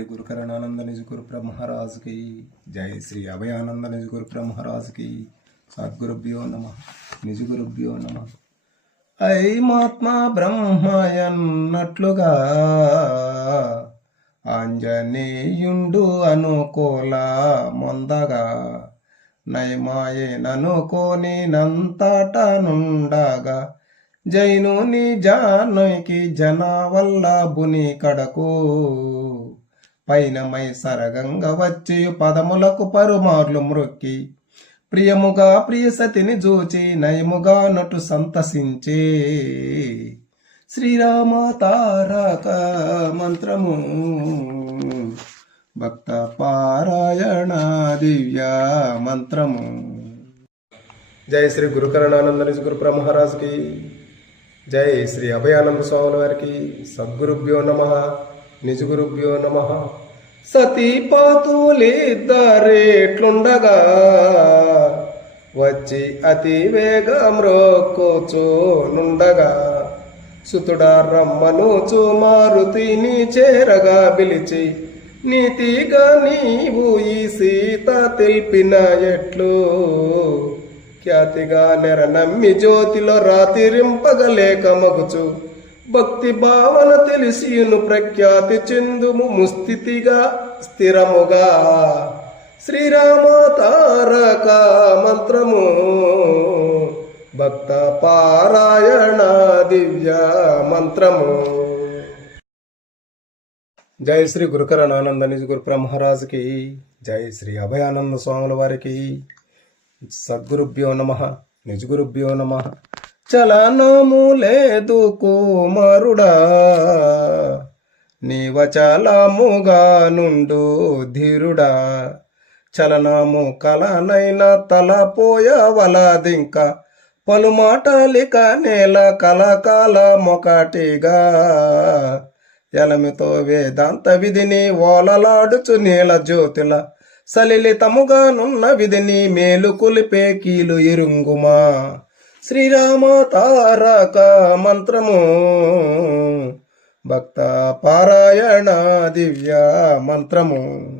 గురు కరుణానంద నిజ గురు జై శ్రీ అభయానంద నిజ గురు బ్రహ్మరాజ్ సద్గురుభ్యో నమ నిజ గురుభ్యో నమ. ఐ బ్రహ్మ అన్నట్లుగా ఆంజనేయుండు అనుకోల మొందగా నయమాయేననుకోని నంతట నుండగా జైనుని జానుకి జన వల్ల బుని కడకు. పైనమై సరగంగ వచ్చి పదములకు పరుమార్లు మృక్కి. ప్రియముగా ప్రియ సతిని జూచి నయముగా నటు సంతసించే. శ్రీరామ తారక మంత్రము. భక్త పారాయణ దివ్య మంత్రము. జై శ్రీ గురుకరణానంద నిజ గురు జై శ్రీ అభయానంద స్వాముల వారికి సద్గురుభ్యో నమ. నిజగురుభ్యో నమ. సతీపాతులిద్దరేట్లుండగా వచ్చి అతి వేగం నుండగా సుతుడా రమ్మను మారుతిని చేరగా పిలిచి నీతిగా నీవు ఈ సీత తెలిపిన ఎట్లు? ఖ్యాతిగా నెర నమ్మి జ్యోతిలో రాతిరింపగలేక మగుచు భక్తి భావన తెలిసియును ప్రఖ్యాతి చెందుము ముస్థితిగా స్థిరముగా. శ్రీరామ తారక మంత్రము భక్త పారాయణ దివ్య మంత్రము. జై శ్రీ గురుకరణానంద నిజ గురు బ్రహ్మరాజుకి జై శ్రీ అభయానంద స్వాముల వారికి సద్గురుభ్యో నమ నిజగురుభ్యో నమ. చలనము లేదు కుమారుడా నీవచలముగా నుండు ధీరుడా. చలనము కలనైన తలపోయవలదింక పలుమాటలిక నేల కలకాల మొకటిగా. ఎలమితో వేదాంత విధిని ఓలలాడుచు నీల జ్యోతిల. సలిలితముగానున్న విధిని మేలు కులిపే కీలు ఇరుంగుమా. శ్రీరామ తారక మంత్రము. భక్త పారాయణ దివ్య మంత్రము.